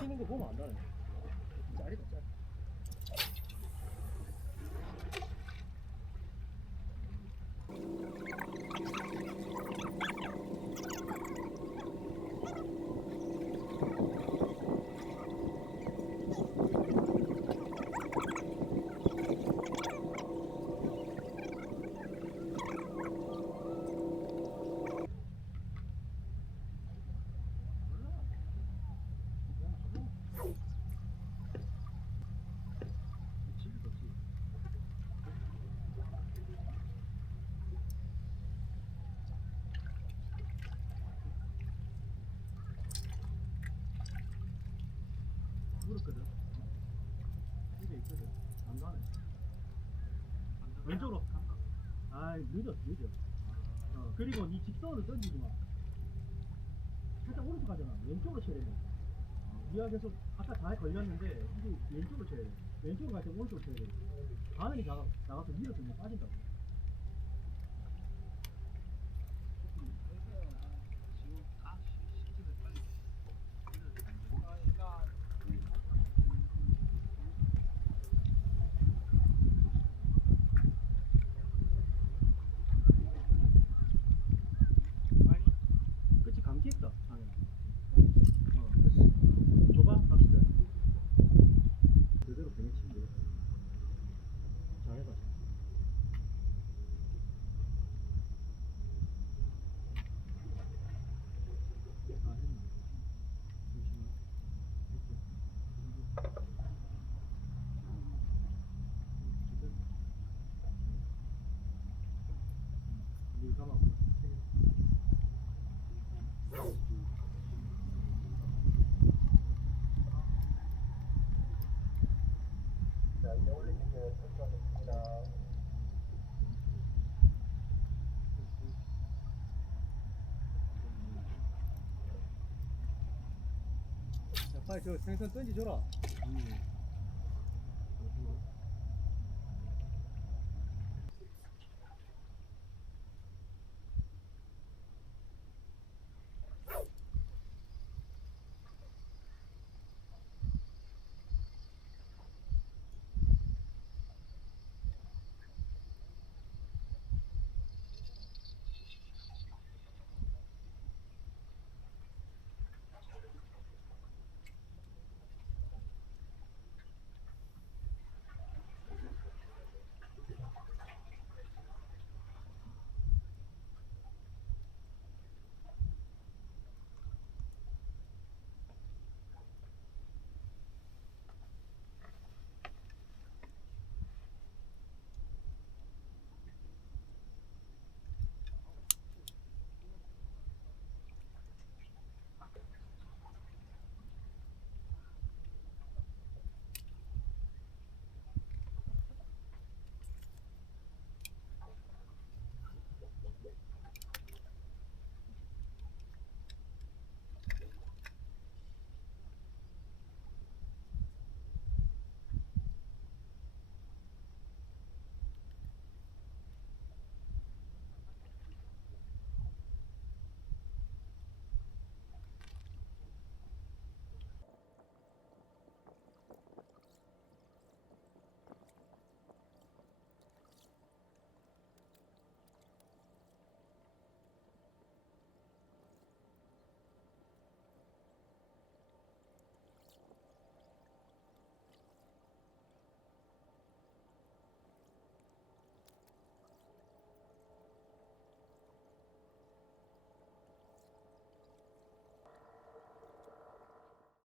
피는 거 보면 안다네. 짜리다 짜리. 물었거든. 이게 있거든. 안 가네. 왼쪽으로. 아이 늦어. 그리고 이 직선을 던지지 마. 살짝 오른쪽 가잖아. 왼쪽으로 쳐야 돼. 네가 계속 아까 잘 걸렸는데 이게 왼쪽으로 쳐야 돼. 왼쪽으로 갈 때 오른쪽으로 쳐야 돼. 반응이 나가서 밀어서 그냥 빠진다고. 끝이 감기 있다. 줘봐, 낚싯대. 제대로 병에 치면 돼. 잘해봐. 아, 했나? 잠시만. 물 감아봐. 자, 이제 올리시면 들어가겠습니다. 야, 빨리 저 생선 던지줘라.